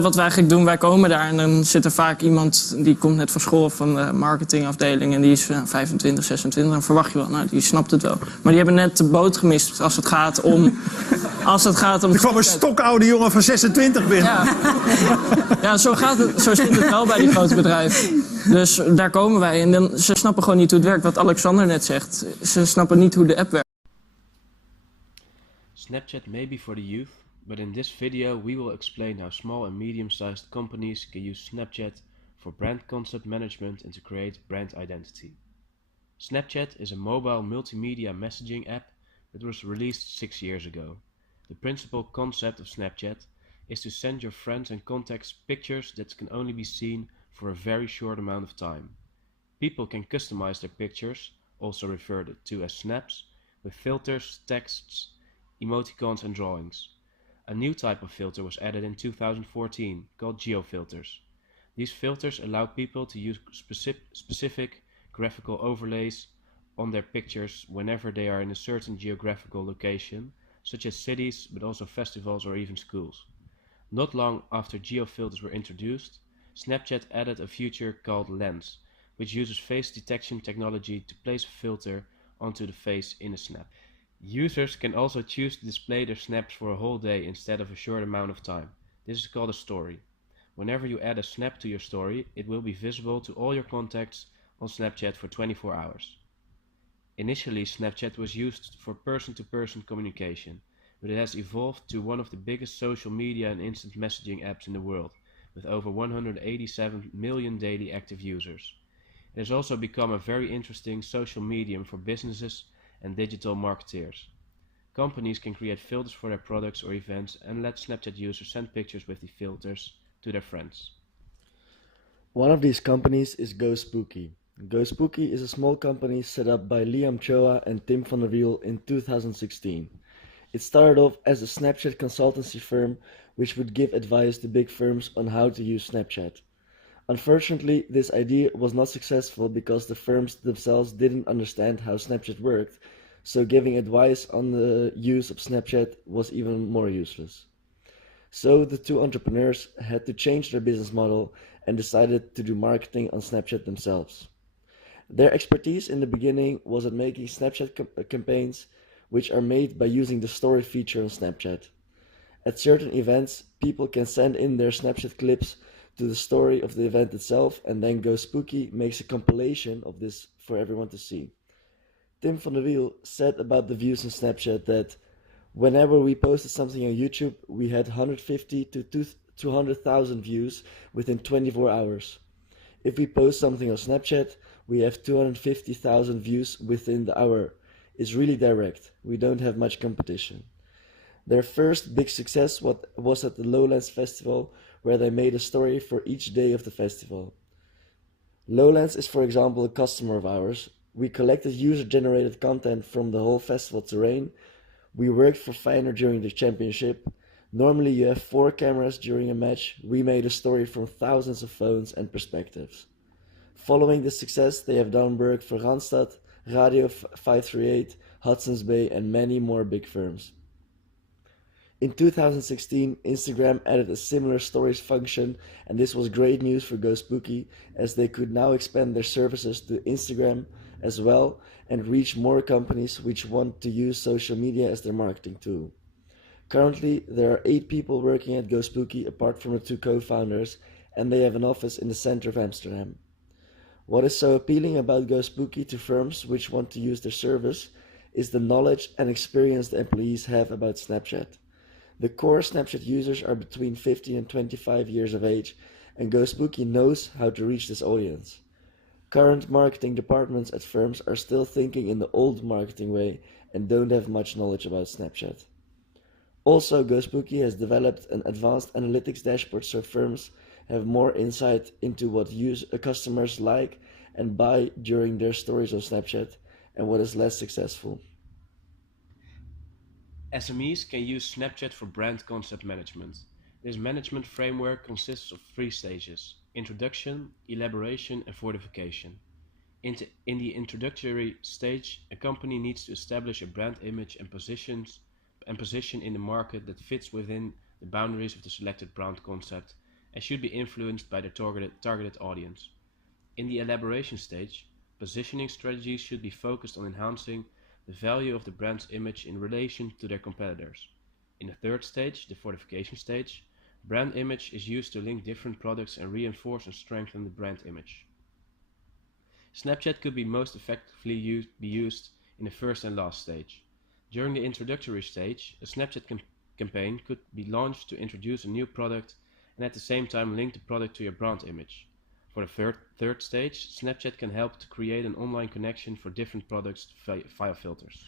Wat wij eigenlijk doen, wij komen daar en dan zit er vaak iemand die komt net van school van de marketingafdeling en die is 25, 26. Dan verwacht je wel, nou die snapt het wel. Maar die hebben net de boot gemist als het gaat om... Er kwam een stokoude jongen van 26 binnen. Ja, zo zit het wel bij die grote bedrijven. Dus daar komen wij en dan, ze snappen gewoon niet hoe het werkt. Wat Alexander net zegt, ze snappen niet hoe de app werkt. Snapchat may be for the youth, but in this video we will explain how small and medium-sized companies can use Snapchat for brand concept management and to create brand identity. Snapchat is a mobile multimedia messaging app that was released 6 years ago. The principal concept of Snapchat is to send your friends and contacts pictures that can only be seen for a very short amount of time. People can customize their pictures, also referred to as snaps, with filters, texts, emoticons and drawings. A new type of filter was added in 2014 called geofilters. These filters allow people to use specific graphical overlays on their pictures whenever they are in a certain geographical location, such as cities, but also festivals or even schools. Not long after geofilters were introduced, Snapchat added a feature called Lens, which uses face detection technology to place a filter onto the face in a snap. Users can also choose to display their snaps for a whole day instead of a short amount of time. This is called a story. Whenever you add a snap to your story, it will be visible to all your contacts on Snapchat for 24 hours. Initially, Snapchat was used for person-to-person communication, but it has evolved to one of the biggest social media and instant messaging apps in the world, with over 187 million daily active users. It has also become a very interesting social medium for businesses and digital marketeers. Companies can create filters for their products or events and let Snapchat users send pictures with the filters to their friends. One of these companies is GoSpooky. GoSpooky is a small company set up by Liam Choa and Tim van der Wiel in 2016. It started off as a Snapchat consultancy firm which would give advice to big firms on how to use Snapchat. Unfortunately, this idea was not successful because the firms themselves didn't understand how Snapchat worked, so giving advice on the use of Snapchat was even more useless. So the two entrepreneurs had to change their business model and decided to do marketing on Snapchat themselves. Their expertise in the beginning was at making Snapchat campaigns which are made by using the story feature on Snapchat. At certain events, people can send in their Snapchat clips to the story of the event itself, and then GoSpooky makes a compilation of this for everyone to see. Tim van der Wiel said about the views on Snapchat that whenever we posted something on YouTube, we had 150 to 200,000 views within 24 hours. If we post something on Snapchat, we have 250,000 views within the hour. It's really direct. We don't have much competition. Their first big success was at the Lowlands Festival, where they made a story for each day of the festival. Lowlands is, for example, a customer of ours. We collected user-generated content from the whole festival terrain. We worked for Feyenoord during the championship. Normally you have 4 cameras during a match. We made a story from thousands of phones and perspectives. Following this success, they have done work for Randstad, Radio 538, Hudson's Bay, and many more big firms. In 2016, Instagram added a similar stories function, and this was great news for GoSpooky, as they could now expand their services to Instagram as well and reach more companies which want to use social media as their marketing tool. Currently, there are 8 people working at GoSpooky apart from the 2 co-founders, and they have an office in the center of Amsterdam. What is so appealing about GoSpooky to firms which want to use their service is the knowledge and experience the employees have about Snapchat. The core Snapchat users are between 15 and 25 years of age, and GoSpooky knows how to reach this audience. Current marketing departments at firms are still thinking in the old marketing way and don't have much knowledge about Snapchat. Also, GoSpooky has developed an advanced analytics dashboard so firms have more insight into what customers like and buy during their stories on Snapchat and what is less successful. SMEs can use Snapchat for brand concept management. This management framework consists of 3 stages: introduction, elaboration, and fortification. In the introductory stage, a company needs to establish a brand image and position in the market that fits within the boundaries of the selected brand concept and should be influenced by the targeted audience. In the elaboration stage, positioning strategies should be focused on enhancing the value of the brand's image in relation to their competitors. In the third stage, the fortification stage, brand image is used to link different products and reinforce and strengthen the brand image. Snapchat could be most effectively used in the first and last stage. During the introductory stage, a Snapchat campaign could be launched to introduce a new product and at the same time link the product to your brand image. For the third stage, Snapchat can help to create an online connection for different products via filters.